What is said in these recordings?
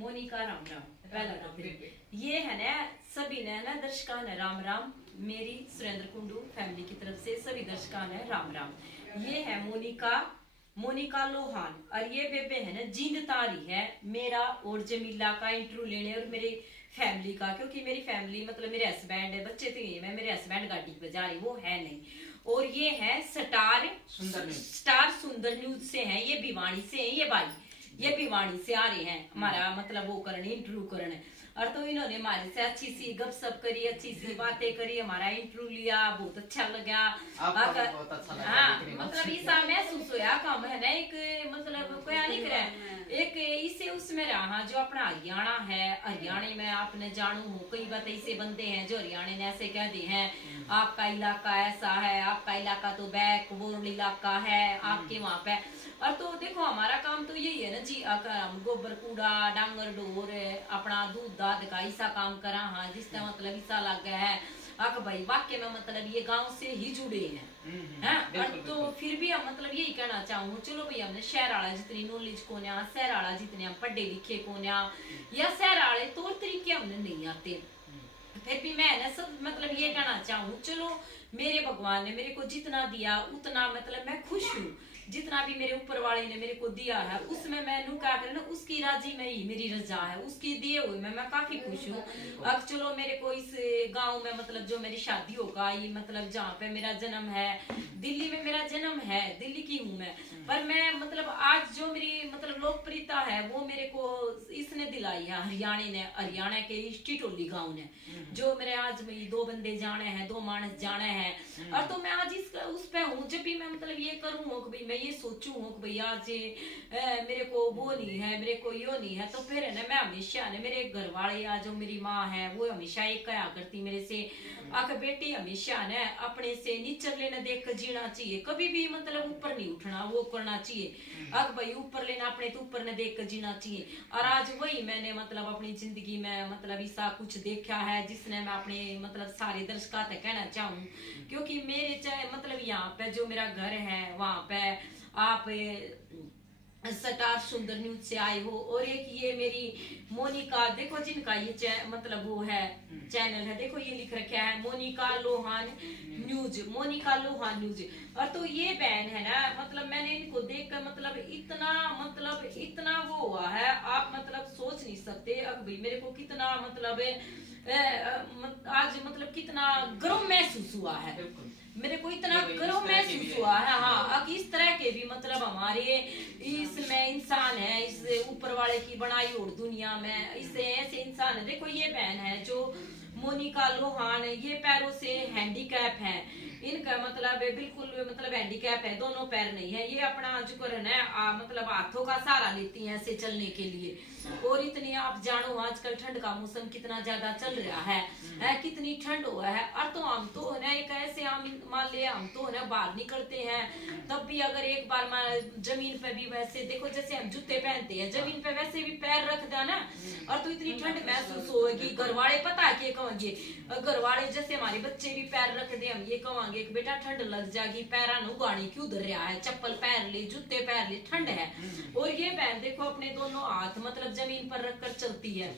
मोनिका राम राम। पहला टॉपिक ये है ना, सभी ने ना दर्शकान है राम राम। मेरी सुरेंद्र कुंडू फैमिली की तरफ से सभी दर्शकान है राम राम। ये है मोनिका लोहान और ये बेबे है ना जींद तारी है मेरा और जमीला का इंटरव्यू लेने और मेरी फैमिली का, क्योंकि मेरी फैमिली मतलब मेरे हस्बैंड है, बच्चे तो ये मैं मेरे हस्बैंड गाड़ी बजा रही वो है नहीं। और ये है स्टार सुंदर न्यूज से है, ये भिवानी से है, ये भिवानी से आ रहे हैं हमारा मतलब वो करने इंटरव्यू करने। और तो इन्होंने हमारे से अच्छी सी गपशप करी, अच्छी सी बातें करी, हमारा इंटरव्यू लिया, बहुत अच्छा लगा। बहुत अच्छा लगा। हाँ मतलब ऐसा महसूस होया काम है ना एक मतलब कोई नहीं करे एक इसे उसमें रहा जो अपना हरियाणा है। हरियाणा में आपने जानू हो कई बात ऐसे बनते हैं जो हरियाणा ने ऐसे कह दे हैं आपका इलाका ऐसा है, आपका इलाका तो बैकवर्ड इलाका है आपके वहाँ पे। और तो देखो हमारा काम तो यही है ना जी, अगर हम गोबर कूड़ा डांगर डोर अपना दूध दाद का ऐसा काम करा। हाँ जिसका मतलब ऐसा लग गया है अक भाई वाक्य में मतलब ये गांव से ही जुड़े हैं। और तो फिर भी हम मतलब यही कहना चाहूँ, चलो भाई हमने शहर वाला जितनी नॉलेज को ना, शहर वाला जितने हम पढ़े लिखे को ना, या शहर वाले तौर तरीके हमने नहीं आते, फिर भी मैं ना सब मतलब ये कहना चाहूँ चलो मेरे भगवान ने मेरे को जितना दिया उतना मतलब मैं खुश हूँ। जितना भी मेरे ऊपर वाले ने मेरे को दिया है उसमें मैं नू क्या करे ना उसकी राजी में ही मेरी रजा है, उसकी दिए हुए में मैं काफी खुश हूँ। अब चलो मेरे को इस गांव में मतलब जो मेरी शादी होगा ये मतलब जहाँ पे मेरा जन्म है, दिल्ली में मेरा जन्म है, दिल्ली की हूँ मैं, पर मैं मतलब आज जो मेरी मतलब लोकप्रियता है वो मेरे को इसने दिलाई है हरियाणा के टिटोली गाँव ने, जो मेरे आज मेरी दो बंदे जाने हैं, दो मानस जाने हैं। और तो मैं आज इस उस पे हूँ जब भी मैं मतलब ये करूँ भाई मैं ये सोचूं हूँ कि भाई आज मेरे को वो नहीं है, मेरे को यो नहीं है, तो फिर है ना मैं हमेशा ना मेरे घर वाले या जो मेरी माँ है वो हमेशा एक कहा करती मेरे से आके बेटी हमेशा ना अपने से नीचे लेना देख कर जीना चाहिए, कभी भी मतलब ऊपर नहीं उठना वो करना चाहिए। अब भाई ऊपर लेना अपने तो ऊपर ने देख कर जीना चाहिए। और आज वही मैंने मतलब अपनी जिंदगी में मतलब ऐसा कुछ देखा है जिसने मैं अपने मतलब सारे दर्शकों तक कहना चाहूँ, क्योंकि मेरे चाहे मतलब यहाँ पे जो मेरा घर है वहाँ पे आप स्टार सुंदर न्यूज से आए हो, और एक ये मेरी मोनिका देखो जिनका ये मतलब वो है चैनल है, देखो ये लिख रखा है मोनिका लोहान न्यूज, मोनिका लोहान न्यूज। और तो ये बहन है ना मतलब मैंने इनको देखकर मतलब इतना वो हुआ है आप मतलब सोच नहीं सकते। अब भाई मेरे को कितना मतलब आज मतलब कितना गर्व महसूस हुआ है, मेरे को इतना गर्व महसूस हुआ है। हाँ अब इस तरह के भी मतलब हमारे इसमें इंसान है, इस ऊपर वाले की बनाई और दुनिया में इससे ऐसे इंसान है। देखो ये बहन है जो मोनिका लोहान, ये पैरों से हैंडीकैप है, इनका मतलब बिल्कुल मतलब हैंडीकैप है, दोनों पैर नहीं है, ये अपना जो है ना मतलब हाथों का सहारा लेती हैं ऐसे चलने के लिए। और इतनी आप जानो आजकल ठंड का मौसम कितना ज्यादा चल रहा है कितनी ठंड हुआ है। और तो हम तो है ना एक ऐसे हम मान ले हम तो है ना बाहर निकलते हैं तब भी अगर एक बार जमीन पे भी वैसे देखो जैसे हम जूते पहनते हैं जमीन पे वैसे भी पैर रख दे ना, और तो इतनी ठंड महसूस होगी। घर वाले पता है क्या कहेंगे, घर वाले जैसे हमारे बच्चे भी पैर रख दे हम ये कहेंगे कि बेटा ठंड लग जाएगी, पैरा न उगाड़ी क्यों धर रहा है, चप्पल पहन ले जूते पहन ले ठंड है। और ये बहन देखो अपने दोनों हाथ मतलब जमीन पर रखकर चलती है।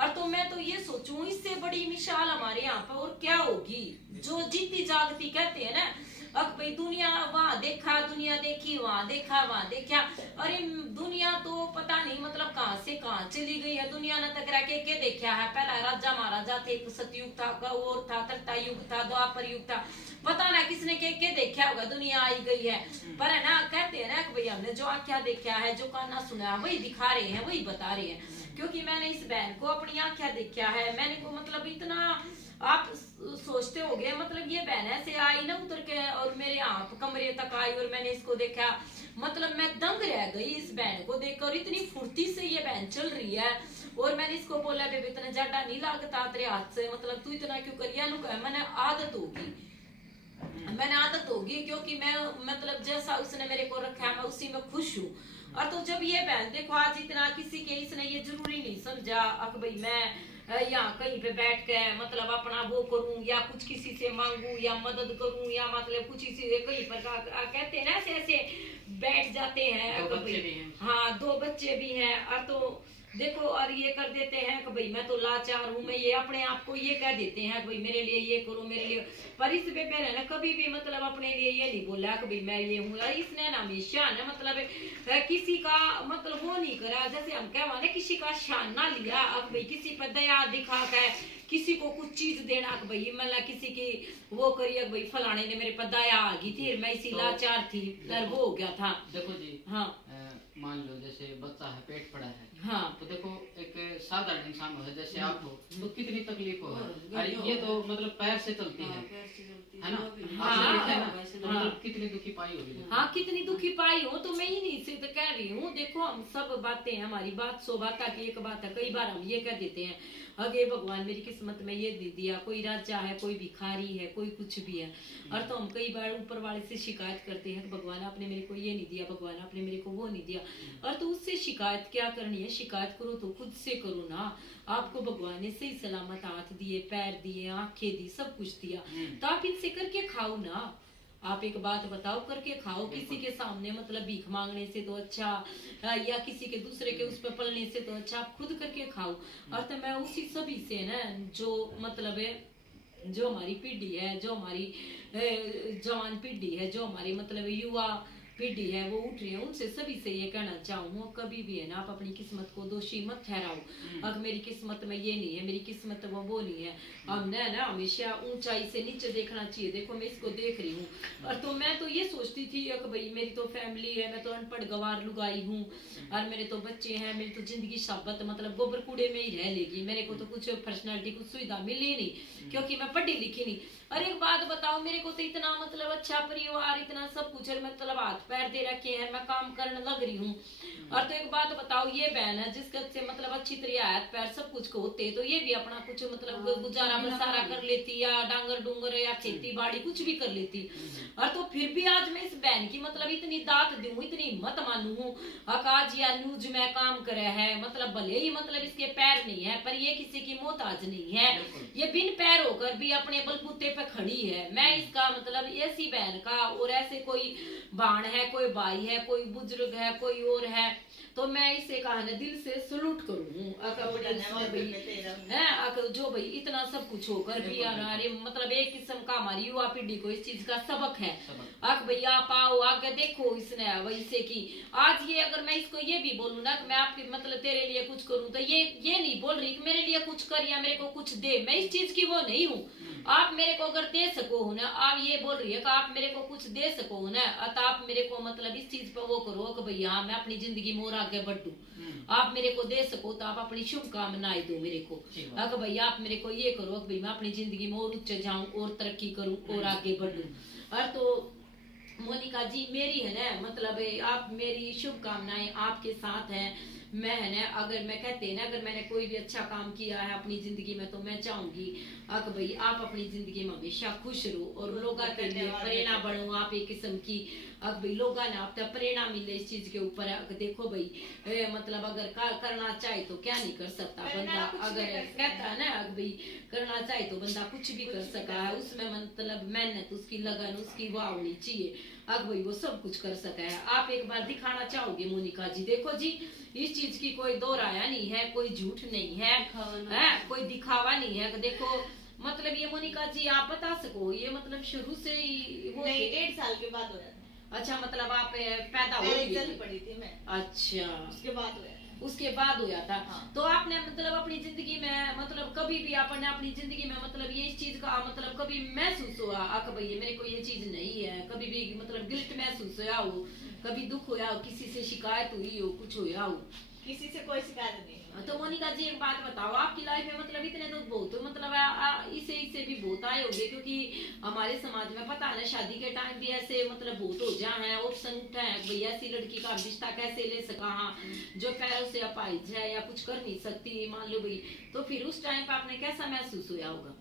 और तो मैं तो ये सोचूं इससे बड़ी मिसाल हमारे यहाँ पर और क्या होगी, जो जीती जागती कहते हैं ना। अब भाई दुनिया वहां देखा दुनिया देखी वहां देखा वहां देखा, अरे दुनिया तो पता नहीं मतलब कहाँ से कहाँ चली गई है। दुनिया ने तक रह के देखा है, पहला राजा महाराजा थे, सतयुग था, और था, त्रेता युग था, द्वापर युग था, पता ना किसने के देखा होगा, दुनिया आई गई है। पर है ना कहते हैं ना कि भाई हमने जो आख्या देखा है जो काना सुना है वही दिखा रहे हैं वही बता रहे हैं, क्योंकि मैंने इस बहन को अपनी आख्या देखा है। मैंने को मतलब इतना आप सोचते हो गए मतलब ये बहन ऐसे आई ना उतर के और मेरे आप कमरे तक आई और मैंने इसको देखा मतलब मैं दंग रह गई इस बहन को देखकर, इतनी फुर्ती से ये बहन चल रही है। और मैंने इसको बोला बेबी इतना ज्यादा नहीं लगता तेरे हाथ से, मतलब तू इतना क्यों करिया, मैंने आदत होगी क्योंकि मैं मतलब जैसा उसने मेरे को रखा है मैं उसी में खुश हूँ। और तो जब ये बहन देखो आज इतना किसी के इसने ये जरूरी नहीं समझा अब भाई मैं यहाँ कहीं पे बैठ के मतलब अपना वो करूं या कुछ किसी से मांगू या मदद करूं या मतलब कुछ किसी से कहीं पर कहते हैं ना ऐसे ऐसे बैठ जाते हैं। दो बच्चे भी हैं। हाँ 2 बच्चे भी हैं। और तो देखो और ये कर देते हैं कि भाई मैं तो लाचार हूँ, मैं ये अपने आप को ये कह देते हैं कि भाई मेरे लिए ये करो मेरे लिए। पर इस बेबे ने ना कभी भी मतलब अपने लिए ये नहीं बोला कि भाई मैं ये हूँ। और इसने ना हमेशा ना मतलब किसी का मतलब वो नहीं करा, जैसे हम क्या माने किसी का शान ना लिया। अब भाई किसी पर दया दिखा कर किसी को कुछ चीज देना कि भाई मतलब किसी की वो करिए भाई फलाने ने मेरे पर दया आ गई थी, मैं इसी लाचार थी और वो हो गया था। देखो जी, हाँ मान लो जैसे बच्चा है, पेट पड़ा है, हाँ तो देखो एक साधारण इंसान हो जैसे आप हो तो कितनी तकलीफ हो है। अरे ये तो मतलब पैर से चलती है ना, हाँ, आपसे है ना, हाँ, तो मतलब कितनी दुखी पाई होगी। हाँ कितनी दुखी पाई हो, तो मैं ही नहीं से तो कह रही हूँ। देखो हम सब बातें हैं, हमारी बात 100 बात की एक बात है। कई बार हम ये कह देते हैं अगे भगवान मेरी किस्मत में ये दे दिया, कोई राजा है कोई भिखारी है कोई कुछ भी है। और तो हम कई बार ऊपर वाले से शिकायत करते हैं भगवान आपने मेरे को ये नहीं दिया, भगवान आपने मेरे को वो नहीं दिया। और तो उससे शिकायत क्या करनी है, शिकायत करो तो खुद से करो ना। आपको भगवान ने सही सलामत हाथ दिए, पैर दिए, आंखें दी, सब कुछ दिया, तो आप इनसे करके खाओ ना। आप एक बात बताओ, करके खाओ। किसी के सामने मतलब भीख मांगने से तो अच्छा या किसी के दूसरे के उस पर पलने से तो अच्छा आप खुद करके खाओ। और तो मैं उसी सभी से ना जो मतलब है जो हमारी पीढ़ी है, जो हमारी जवान पीढ़ी है, जो हमारी मतलब युवा पीढ़ी है वो उठ रही है, उनसे सभी से ये कहना चाहूँ कभी भी है ना आप अपनी किस्मत को दोषी मत ठहराओ। अब मेरी किस्मत में ये नहीं है, मेरी किस्मत में वो नहीं है। हमने ना हमेशा ऊंचाई से नीचे देखना चाहिए। देखो मैं इसको देख रही हूँ और तो मैं तो ये सोचती थी कि भाई मेरी तो फैमिली है, मैं तो अनपढ़ गवार लुगाई हूँ और मेरे तो बच्चे हैं, मेरी तो जिंदगी शाबत मतलब गोबर कूड़े में ही रह लेगी, मेरे को तो कुछ पर्सनालिटी कुछ सुविधा मिली नहीं क्योंकि मैं पढ़ी लिखी नहीं। और एक बात बताओ, मेरे को तो इतना मतलब अच्छा परिवार, इतना सब कुछ है, मतलब हाथ पैर दे रखे हैं, मैं काम करने लग रही हूँ। और तो एक बात बताओ, ये बहन है जिसके से मतलब अच्छी तरह हाथ पैर सब कुछ को होते तो ये भी अपना कुछ मतलब गुजारा बसारा कर लेती या डांगर डूंगर या खेती बाड़ी कुछ भी कर लेती। और तो फिर भी आज मैं इस बहन की मतलब इतनी दात दूं, इतनी हिम्मत मानू आज या न्यूज में काम करे है, मतलब भले ही मतलब इसके पैर नहीं है पर ये किसी की मोहताज नहीं है, ये बिन पैर होकर भी अपने बलबूते पे खड़ी है। मैं इसका मतलब ऐसी बहन का और ऐसे कोई बाण है, कोई भाई है, कोई बुजुर्ग है, कोई और है, तो मैं इसे कहा ना दिल से सलूट करूँ जो भाई इतना सब कुछ होकर भी अरे मतलब एक किस्म का हमारी युवा पीढ़ी को इस चीज का सबक है। अक भैया आप आओ आगे देखो इसने वैसे की आज ये अगर मैं इसको ये भी बोलूँ ना कि मैं आपके मतलब तेरे लिए कुछ करूँ तो ये नहीं बोल रही कि मेरे लिए कुछ कर या मेरे को कुछ दे, मैं इस चीज की वो नहीं हूँ। आप मेरे को अगर दे सको हो ना, आप ये बोल रही है कि आप मेरे को कुछ दे सको हो ना, तो आप मेरे को मतलब इस चीज पे वो करो कि भैया मैं अपनी जिंदगी मोर आगे बढ़ू। आप मेरे को दे सको तो आप अपनी शुभकामनाएं दो मेरे को, अगर भैया आप मेरे को ये करो कि भाई मैं अपनी जिंदगी में और उच्च जाऊं और तरक्की करूं और आगे बढ़ूं। और तो मोनिका जी मेरी है ना मतलब आप मेरी शुभकामनाएं आपके साथ है। मैं है ना अगर मैं कहते हैं ना अगर मैंने कोई भी अच्छा काम किया है अपनी जिंदगी में तो मैं चाहूंगी कि भाई आप अपनी जिंदगी में हमेशा खुश रहो और लोगों के लिए प्रेरणा बनो। आप एक किस्म की अब भाई लोग ना आप प्रेरणा मिले इस चीज के ऊपर। देखो भाई मतलब अगर करना चाहे तो क्या नहीं कर सकता बंदा, अगर कहता है ना भाई करना चाहे तो बंदा कुछ भी कर सका है, उसमें मतलब मेहनत उसकी लगन उसकी वाह होनी चाहिए, अब भाई वो सब कुछ कर सका है। आप एक बार दिखाना चाहोगे मोनिका जी? देखो जी इस चीज की कोई दो राया नहीं है, कोई झूठ नहीं है, कोई दिखावा नहीं है। देखो मतलब ये मोनिका जी आप बता सको ये मतलब शुरू से ही वो 1.5 साल के बाद हो जाता। अच्छा मतलब आप पैदा हो पड़ी थी मैं, अच्छा उसके बाद हुआ, उसके बाद हुआ था। हाँ। तो आपने मतलब अपनी जिंदगी में मतलब कभी भी आपने अपनी जिंदगी में मतलब ये इस चीज का मतलब कभी महसूस हुआ कि भाई मेरे को ये चीज नहीं है, कभी भी मतलब गिल्ट महसूस हुआ हो, कभी दुख हुआ हो, किसी से शिकायत हुई हो, कुछ हुआ हो? किसी से कोई शिकायत नहीं। तो मोनिका जी एक बात बताओ आपकी लाइफ में मतलब इतने तो बहुत मतलब इसे भी बहुत आए होंगे क्योंकि हमारे समाज में पता है ना शादी के टाइम भी ऐसे मतलब बहुत हो जाए हैं ऑप्शन उठा है भैया ऐसी लड़की का रिश्ता कैसे ले सका, जो पैरों से अपाहिज है या कुछ कर नहीं सकती मान लो भाई, तो फिर उस टाइम पे आपने कैसा महसूस हुआ होगा?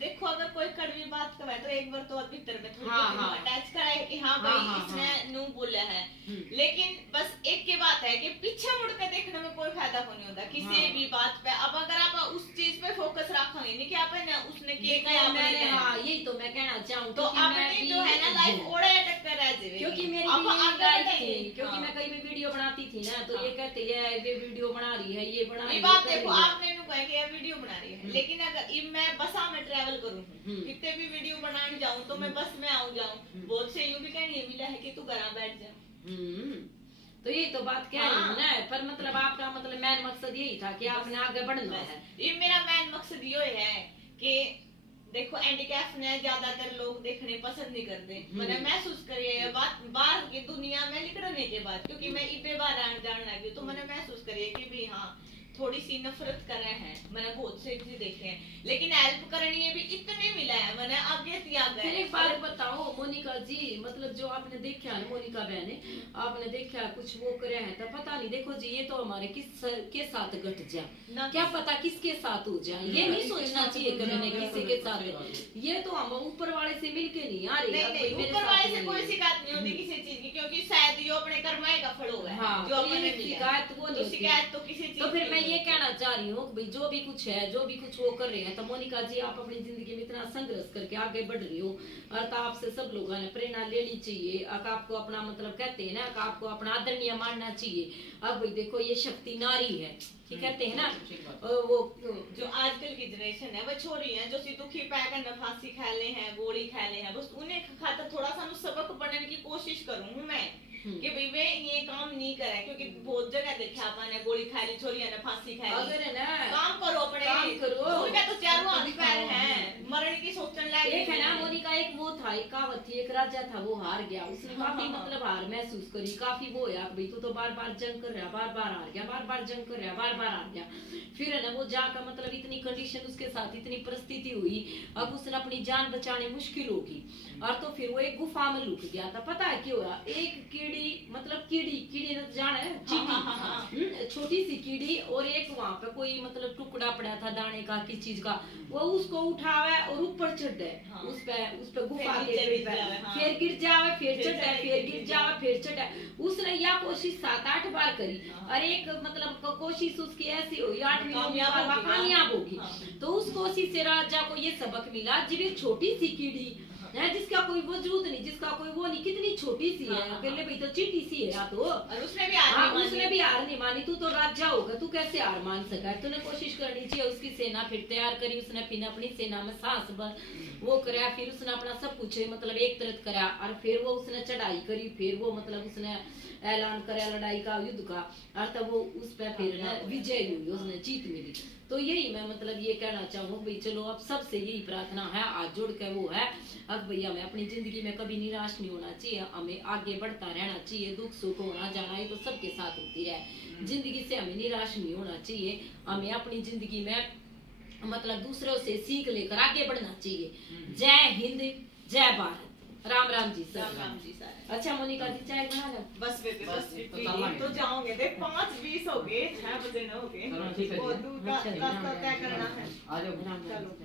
देखो अगर कोई कड़वी बात करे तो एक बार तो भीतर में थोड़ी हाँ। अटैच कराए कि हाँ भाई हाँ, इसने नू बोला है, हम्म। लेकिन बस एक की बात है कि पीछे मुड़ के देखने में कोई फायदा को नहीं होता किसी हाँ। भी बात पे। अब अगर आप उस चीज पे फोकस रखेंगे नहीं कि आपने उसने किए देखो, मैंने हाँ यही तो मैं कहना चाहूँ तो क्योंकि मैं अपनी भी- जो है ना लाइफ ओड़े अटक कर रह जाएगी। क्योंकि मेरी अब भी यही आगे लाइफ बढ़ेंगे। थी, क्योंकि हाँ। मैं कई भी वीडियो बनाती थी ना तो ये कहते है ये वीडियो बना रही है, ये बना रही ये है, बात कर देखो रही है। आपने नु कहा कि ये वीडियो बना रही है, लेकिन अगर इब मैं बसा में ट्रैवल करूं कितने भी वीडियो बनाने जाऊं तो मैं बस में आऊं जाऊं, बहुत से यूं भी कहनी है मिला है कि तू घर बैठ जा। तो ये तो बात कह रही हूँ ना, पर मतलब आपका मतलब मेन मकसद यही था कि आपने आगे बढ़ना है। ये मेरा मेन मकसद ये है कि देखो हैंडीकैप ने ज्यादातर लोग देखने पसंद नहीं करते। मैंने महसूस करी है बात बाहर की दुनिया में निकलने के बाद, क्योंकि मैं इबे बाहर आने जाने लगी तो मैंने महसूस करी है कि भी हाँ थोड़ी सी नफरत कर रहे हैं। मैंने बहुत से भी देखे हैं, लेकिन हेल्प करनी है भी इतने मिला है मैंने आगे त्याग फिर एक बात बताओ मोनिका जी, मतलब जो आपने देखा है ना मोनिका बहने, आपने देखा कुछ वो करे हैं तो पता नहीं, देखो जी ये तो हमारे किस के साथ घट जाए, क्या पता किसके साथ हो जाए, ये नहीं सोचना चाहिए कभी नहीं किसी के साथ। ये तो हम ऊपर वाले से मिलके नहीं आ रही, ऊपर वाले से कोई शिकायत नहीं होती किसी चीज की, क्योंकि शायद ये अपने कर्माएं का फल होगा। हाँ, जो तो ये शिकायत वो नहीं, शिकायत तो किसी चीज। तो फिर मैं ये कहना चाह रही हूँ भाई जो भी कुछ है, जो भी कुछ वो कर रहे हैं, तो मोनिका जी आप अपनी जिंदगी में इतना संघर्ष करके आगे बढ़ रही हो और तो आपसे सब लोगों ने प्रेरणा लेनी चाहिए। अब आपको अपना मतलब कहते हैं ना कि आपको अपना आदरणीय मानना चाहिए। अब भाई देखो ये शक्ति नारी है, ये कहते हैं ना वो जो आजकल की जनरेशन है वो छोरी है जो सी दुखी पैकर फांसी खा ले हैं, गोली खा ले हैं, बस उन्हें खातर थोड़ा सा सबक पढ़ने की कोशिश करूँ मैं कि भाई वे ये काम नहीं करे, क्योंकि बहुत जगह देखा आपने गोली खा ली, छोरिया ने फांसी खा ली। अगर है ना काम करो अपने, काम करो, उनका तो चारों हाथ पैर हैं, मरने की सोचने लायक एक है ना मोनिका, एक वो था, एक कहावत थी, एक राजा था वो हार गया, उसने काफी मतलब हार महसूस करी, काफी वो है भाई तू तो बार बार जंग कर रहा, बार बार हार गया, बार बार जंग कर रहा, बार बार हार गया। फिर है ना वो जाकर मतलब इतनी कंडीशन उसके साथ इतनी परिस्थिति हुई, अब उसने अपनी जान बचाने मुश्किल होगी और तो फिर वो एक गुफा में लुक गया था। पता है क्यों हुआ? एक कीड़ी मतलब कीड़ी तो जान है चींटी, छोटी सी कीड़ी, और एक वहां पे कोई मतलब टुकड़ा पड़ा था दाने का किस चीज का, वो उसको उठावे और ऊपर चढ़ जाए उस पे गुफा के फिर गिर जावे, फिर चढ़ जाए, फिर गिर जावे, फिर चढ़ जाए। उसने यह कोशिश 7-8 बार करी और एक मतलब कोशिश उसकी ऐसी हुई 8वीं बार कामयाब होगी। तो उस कोशिश से राजा को ये सबक मिला, जब एक छोटी सी कीड़ी है जिसका कोई वजूद नहीं, जिसका कोई वो नहीं, कितनी छोटी सी है, अकेले भाई तो चीटी सी है तो, और उसने भी हार नहीं मानी। तू तो राजा होगा, तू कैसे हार मान सका? तूने कोशिश करनी चाहिए। उसकी सेना फिर तैयार करी उसने, फिर अपनी सेना में सांस भर वो कराया, फिर उसने अपना सब कुछ मतलब एक तरह करा और फिर वो उसने चढ़ाई करी, फिर वो मतलब उसने ऐलान करा लड़ाई का, युद्ध का, और तब वो उस पर फिर विजय हुई, उसने जीत मिली। तो यही मैं मतलब ये कहना चाहूँ भाई चलो अब सबसे यही प्रार्थना है आज जोड़ के वो है, अब भैया हमें अपनी जिंदगी में कभी निराश नहीं होना चाहिए, हमें आगे बढ़ता रहना चाहिए। दुख सुख होना जाना ये तो सबके साथ होती रहे, जिंदगी से हमें निराश नहीं होना चाहिए। हमें अपनी जिंदगी में मतलब दूसरों से सीख लेकर आगे बढ़ना चाहिए। जय हिंद, जय भारत, राम राम जी सर। राम जी सर। अच्छा मोनिका जी चाय बना लो। बस तो जाओगे, देख 5:20 हो गए, 6 बजे न हो गए, चलो ठीक है, दूध का तय करना है। आ जाओ। चलो।